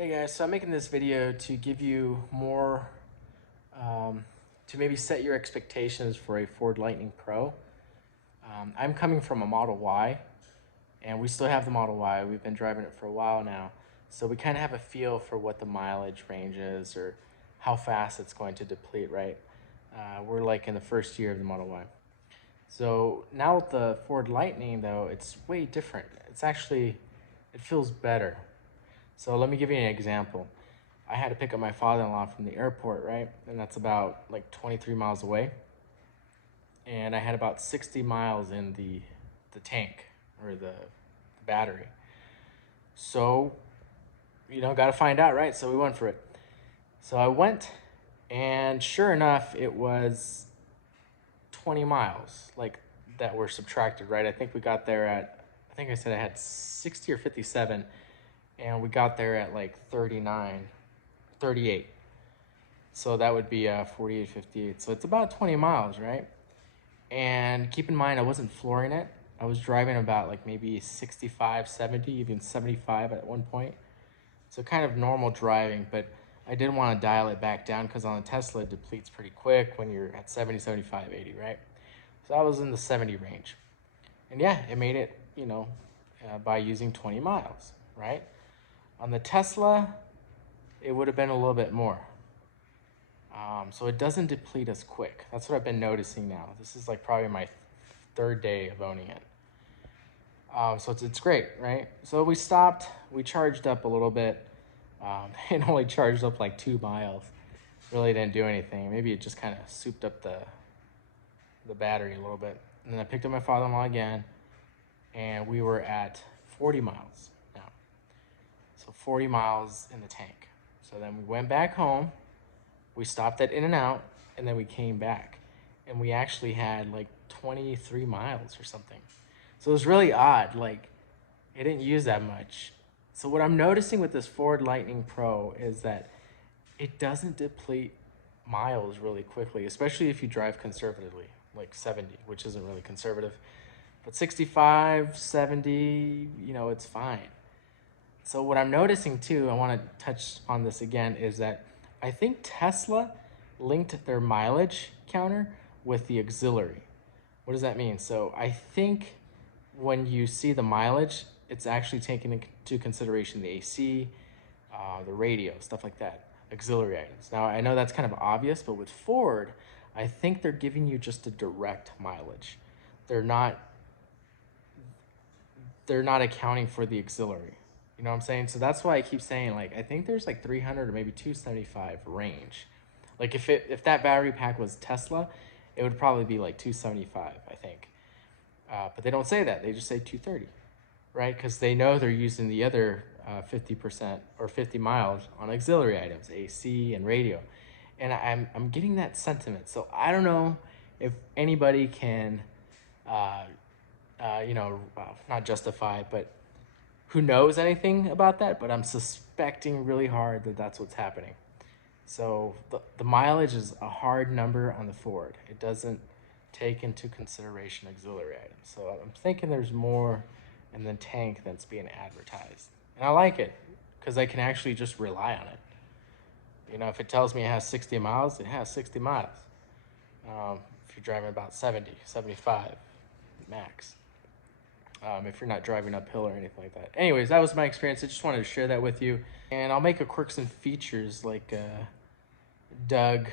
Hey guys, so I'm making this video to give you more, to maybe set your expectations for a Ford Lightning Pro. I'm coming from a Model Y, and we still have the Model Y. We've been driving it for a while now, so we kind of have a feel for what the mileage range is or how fast it's going to deplete, right? We're like in the first year of the Model Y. So now with the Ford Lightning though, it's way different. It feels better. So let me give you an example. I had to pick up my father-in-law from the airport, right? And that's about like 23 miles away. And I had about 60 miles in the tank or the battery. So, got to find out, right? So we went for it. So I went, and sure enough, it was 20 miles, like that were subtracted, right? I think I said I had 60 or 57, and we got there at like 39, 38. So that would be 48, 58. So it's about 20 miles, right? And keep in mind, I wasn't flooring it. I was driving about like maybe 65, 70, even 75 at one point. So kind of normal driving, but I did want to dial it back down because on a Tesla, it depletes pretty quick when you're at 70, 75, 80, right? So I was in the 70 range. And yeah, it made it, by using 20 miles, right? On the Tesla, it would have been a little bit more. So it doesn't deplete as quick. That's what I've been noticing now. This is like probably my third day of owning it. So it's great, right? So we stopped, we charged up a little bit. It only charged up like 2 miles. Really didn't do anything. Maybe it just kind of souped up the battery a little bit. And then I picked up my father-in-law again, and we were at 40 miles now. So 40 miles in the tank. So then we went back home. We stopped at In-N-Out, and then we came back, and we actually had like 23 miles or something. So it was really odd. Like, it didn't use that much. So what I'm noticing with this Ford Lightning Pro is that it doesn't deplete miles really quickly, especially if you drive conservatively, like 70, which isn't really conservative. But 65, 70, it's fine. So what I'm noticing too, I want to touch on this again, is that I think Tesla linked their mileage counter with the auxiliary. What does that mean? So I think when you see the mileage, it's actually taking into consideration the AC, the radio, stuff like that, auxiliary items. Now I know that's kind of obvious, but with Ford, I think they're giving you just a direct mileage. They're not accounting for the auxiliary. You know what I'm saying? So that's why I keep saying, like, I think there's like 300 or maybe 275 range. Like if that battery pack was Tesla, it would probably be like 275, I think. But they don't say that. They just say 230, right? Because they know they're using the other 50% or 50 miles on auxiliary items, AC and radio. And I'm getting that sentiment. So I don't know if anybody can, not justify, but who knows anything about that, but I'm suspecting really hard that that's what's happening. So the mileage is a hard number on the Ford. It doesn't take into consideration auxiliary items. So I'm thinking there's more in the tank that's being advertised. And I like it because I can actually just rely on it. If it tells me it has 60 miles, it has 60 miles. If you're driving about 70, 75 max. If you're not driving uphill or anything like that. Anyways, that was my experience. I just wanted to share that with you. And I'll make a quirks and features like Doug,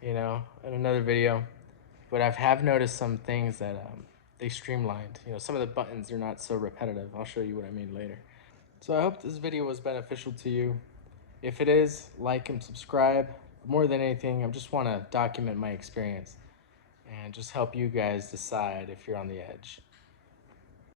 in another video. But I have noticed some things that they streamlined. Some of the buttons are not so repetitive. I'll show you what I mean later. So I hope this video was beneficial to you. If it is, like and subscribe. More than anything, I just want to document my experience and just help you guys decide if you're on the edge.